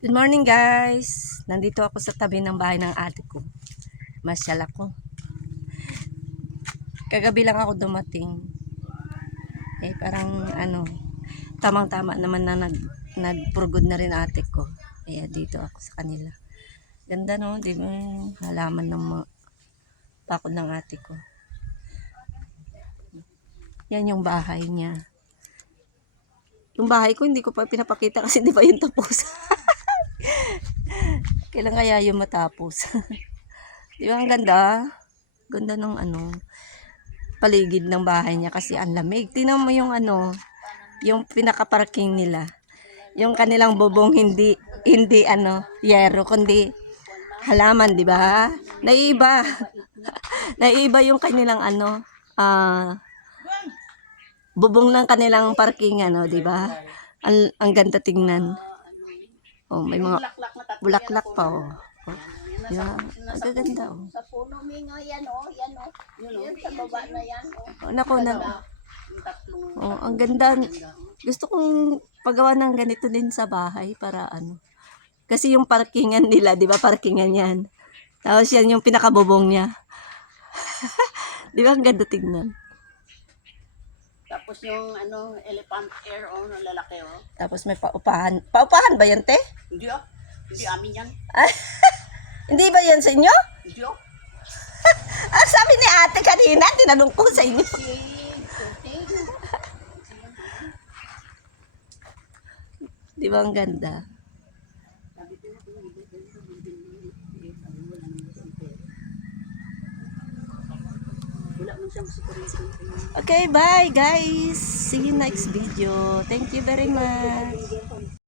Good morning guys! Nandito ako sa tabi ng bahay ng ate ko. Masyal ako. Kagabi lang ako dumating. Parang tamang-tama naman na nagpurgod na rin ate ko. Kaya dito ako sa kanila. Ganda no, di ba? Halaman ng bakod ng ate ko. Yan yung bahay niya. Yung bahay ko hindi ko pa pinapakita kasi di ba yung tapos. Kailan kaya yung matapos? Di ba ang ganda? Ganda ng paligid ng bahay niya kasi ang lamig. Tingnan mo yung yung pinaka-parking nila. Yung kanilang bubong hindi yero kundi halaman, di ba? Naiiba. Naiiba yung kanilang bubong ng kanilang parking di ba? Ang ganda tingnan. Oh, may mga bulaklak pa oh. Yeah, ang ganda oh. Sa puno mingo yan oh, yan oh. Yan sa baba na yan oh. Oh, naku na. Oh, ang ganda. Gusto kong pagawa ng ganito din sa bahay para Kasi yung parkingan nila, 'di ba? Parkingan 'yan. Tapos yan yung pinakabubong niya. 'Di ba ang ganda tingnan? Tapos yung elephant air oh, na lalaki oh. Tapos may paupahan. Paupahan ba yan, te? Hindi oh. Hindi amin yan. Hindi ba yan sa inyo? Hindi oh. Sabi ni ate kanina, tinanong ko sa inyo. Di ba ang ganda? Okay, bye guys. See you next video. Thank you very much.